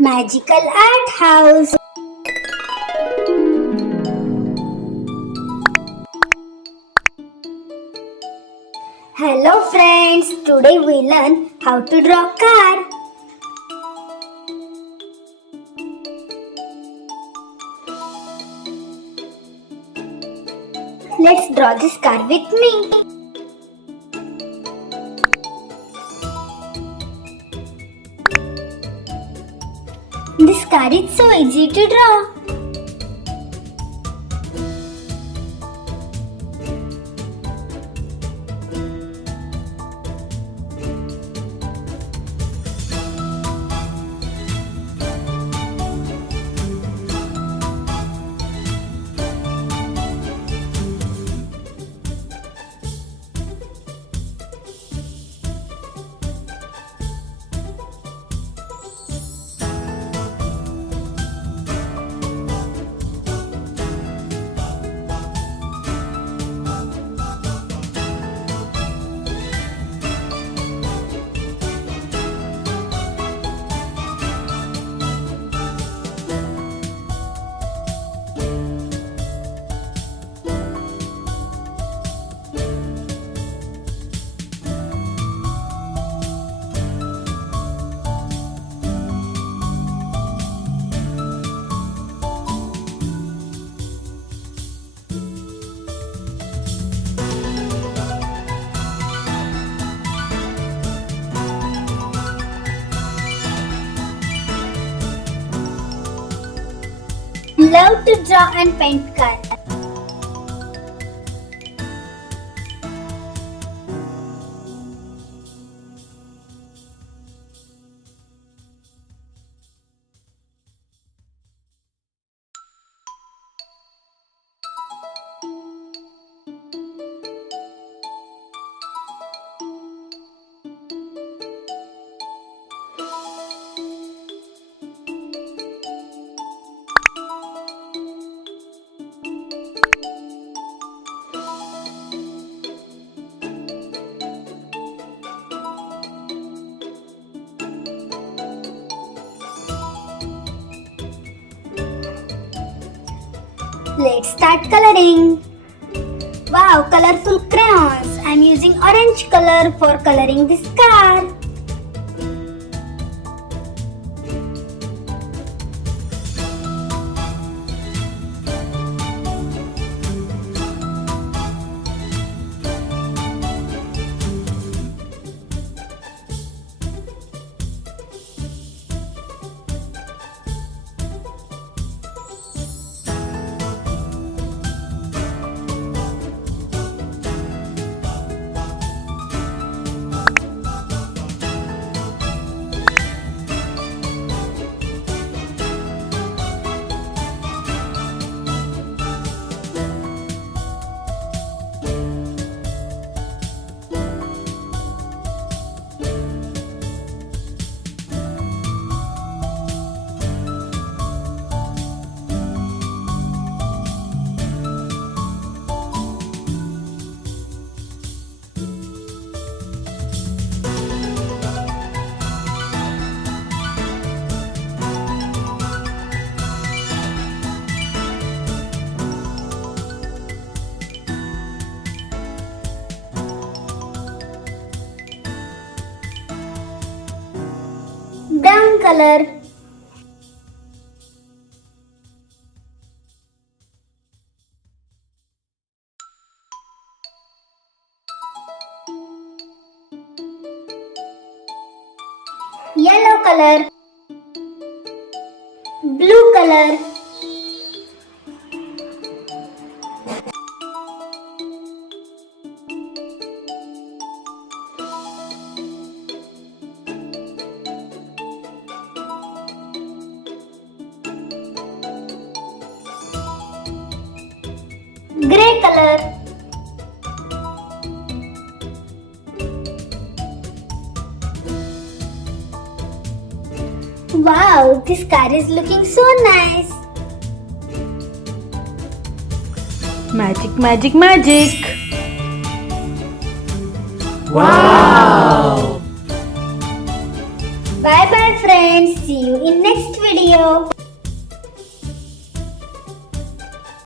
Magical Art House. Hello friends, today we learn how to draw car. Let's draw this car with me. This car is so easy to draw. Love to draw and paint cars. Let's start coloring. Wow, colorful crayons. I'm using orange color for coloring this car. Brown color. Yellow color. Blue color. Grey color. Wow, this car is looking so nice. Magic, magic, magic. Wow! Bye bye friends.